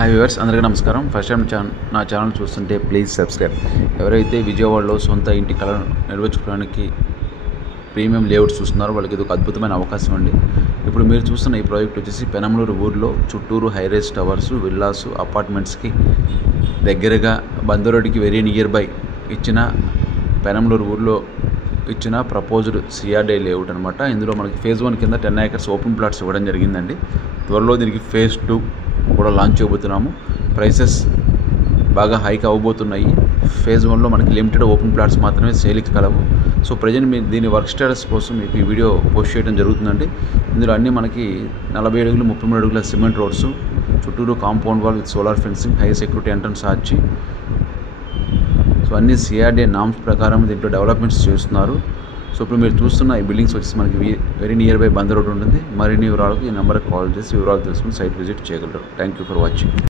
Hi viewers, అందరికీ నమస్కారం. First time నా ఛానల్ చూస్తుంటే ప్లీజ్ సబ్స్క్రైబ్. ఎవరైతే విజయవాడలో సొంత ఇంటి కళను నెరవేర్చుకోవడానికి ప్రీమియం లేఅవుట్స్ చూస్తున్నారో వాళ్ళకి ఇది ఒక అద్భుతమైన అవకాశం అండి. ఇప్పుడు మీరు చూస్తున్న ఈ ప్రాజెక్ట్ వచ్చేసి పెనమలూరు ఊరిలో చుట్టూరు హైరేజ్ టవర్స్, విల్లాస్, అపార్ట్మెంట్స్కి దగ్గరగా బందరోడ్కి వెరీ నియర్ బై ఇచ్చిన పెనమలూరు ఊరిలో ఇచ్చిన ప్రపోజ్డ్ సిఆర్డే లేఅవుట్ అనమాట. ఇందులో మనకి ఫేజ్ 1 కింద 10 acres ఓపెన్ ప్లాట్స్ ఇవ్వడం జరిగిందండి. త్వరలో దీనికి ఫేజ్ 2 కూడా లాంచ్ చేయబోతున్నాము. ప్రైసెస్ బాగా హైక్ అవ్వబోతున్నాయి. ఫేజ్ 1లో మనకి లిమిటెడ్ ఓపెన్ ప్లాట్స్ మాత్రమే సేల్కి కలవు. సో ప్రజెంట్ మీరు దీని వర్క్ స్టేటస్ కోసం మీకు ఈ వీడియో పోస్ట్ చేయడం జరుగుతుందండి. ఇందులో అన్నీ మనకి 40 అడుగులు 33 అడుగుల సిమెంట్ రోడ్స్, చుట్టూరు compound wall with solar fencing, high security entrance arch, so అన్ని సిఆర్డే నామ్స్ ప్రకారం దీంట్లో డెవలప్మెంట్స్ చేస్తున్నారు. సో ఇప్పుడు మీరు చూస్తున్న ఈ బిల్డింగ్స్ వచ్చేసి మనకి very near by Bandar road ఉంటుంది. మరిన్ని వివరాలకు ఈ నెంబర్కి కాల్ చేసి వివరాలు తెలుసుకుని సైట్ విజిట్ చేయగలరు. Thank you for watching.